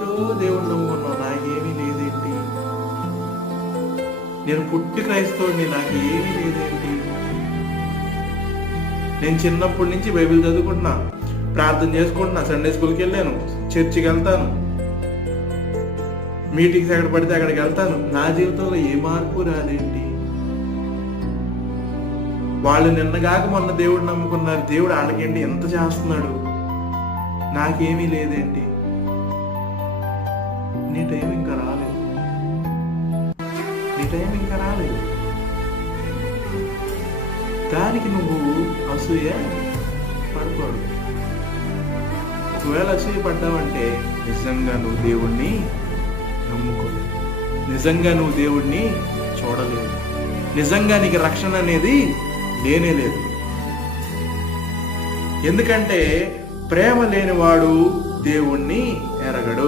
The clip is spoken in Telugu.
ఎప్పుడో దేవుణ్ణి నమ్ముకున్నావు నాకేమీ లేదేంటి? నేను పుట్టి క్రైస్తవుడిని నాకేమీ లేదేంటి? నేను చిన్నప్పటి నుంచి బైబిల్ చదువుకుంటున్నా ప్రార్థన చేసుకుంటున్నా సండే స్కూల్కి వెళ్ళాను చర్చికి వెళ్తాను మీటింగ్స్ ఎక్కడ పడితే అక్కడికి వెళ్తాను నా జీవితంలో ఏ మార్పు రాదేంటి? వాళ్ళు నిన్నగాక మొన్న దేవుడు నమ్ముకున్నారు దేవుడు వాళ్ళకేంటి ఎంత చేస్తున్నాడు? నాకేమీ లేదేంటి? నీ టైం ఇంకా రాలేదు. నీ టైం ఇంకా రాలేదు. దానికి నువ్వు అసూయ పడకూడదు. ఒకవేళ అసూయ పడ్డావంటే నిజంగా నువ్వు దేవుణ్ణి నమ్ముకోలేదు. నిజంగా నువ్వు దేవుణ్ణి చూడలేదు. నిజంగా నీకు రక్షణ అనేది లేనే లేదు. ఎందుకంటే ప్రేమ లేనివాడు దేవుణ్ణి ఎరగడు.